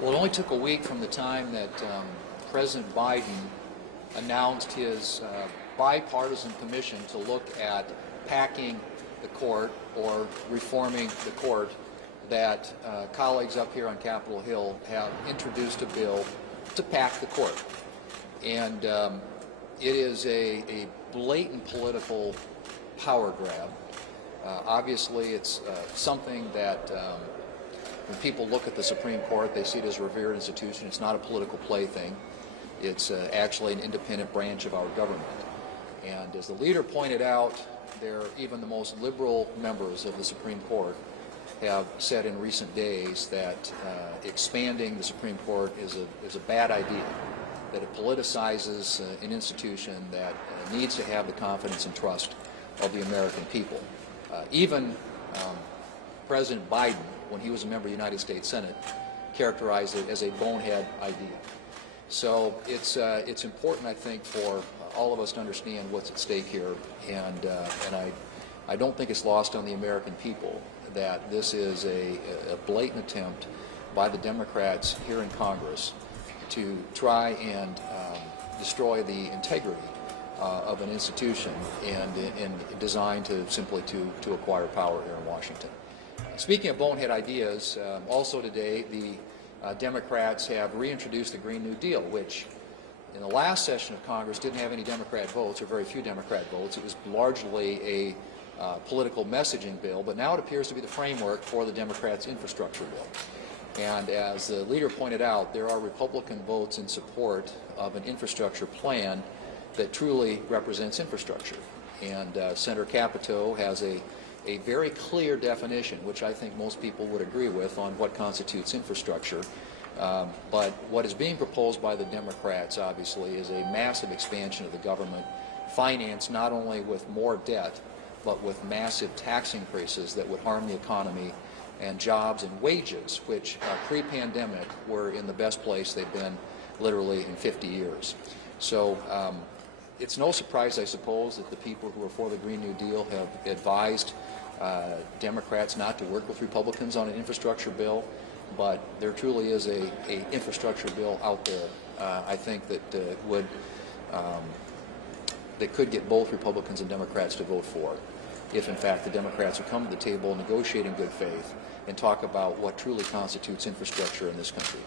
Well, it only took a week from the time that President Biden announced his bipartisan commission to look at packing the court or reforming the court that colleagues up here on Capitol Hill have introduced a bill to pack the court. And it is a blatant political power grab. Obviously, it's something that when people look at the Supreme Court, they see it as a revered institution. It's not a political plaything. It's actually an independent branch of our government. And as the leader pointed out, even the most liberal members of the Supreme Court have said in recent days that expanding the Supreme Court is a bad idea, that it politicizes an institution that needs to have the confidence and trust of the American people. Even President Biden, when he was a member of the United States Senate, characterized it as a bonehead idea. So it's important, I think, for all of us to understand what's at stake here, and I don't think it's lost on the American people that this is a blatant attempt by the Democrats here in Congress to try and destroy the integrity of an institution and designed to simply to acquire power here in Washington. Speaking of bonehead ideas, also today the Democrats have reintroduced the Green New Deal, which in the last session of Congress didn't have any Democrat votes, or very few Democrat votes. It was largely a political messaging bill, but now it appears to be the framework for the Democrats' infrastructure bill. And as the leader pointed out, there are Republican votes in support of an infrastructure plan that truly represents infrastructure. And Senator Capito has a very clear definition, which I think most people would agree with, on what constitutes infrastructure. But what is being proposed by the Democrats, obviously, is a massive expansion of the government, financed not only with more debt, but with massive tax increases that would harm the economy and jobs and wages, which pre-pandemic were in the best place they've been literally in 50 years. So it's no surprise, I suppose, that the people who are for the Green New Deal have advised Democrats not to work with Republicans on an infrastructure bill, but there truly is a infrastructure bill out there, I think, that that could get both Republicans and Democrats to vote for, if in fact the Democrats would come to the table, negotiate in good faith, and talk about what truly constitutes infrastructure in this country.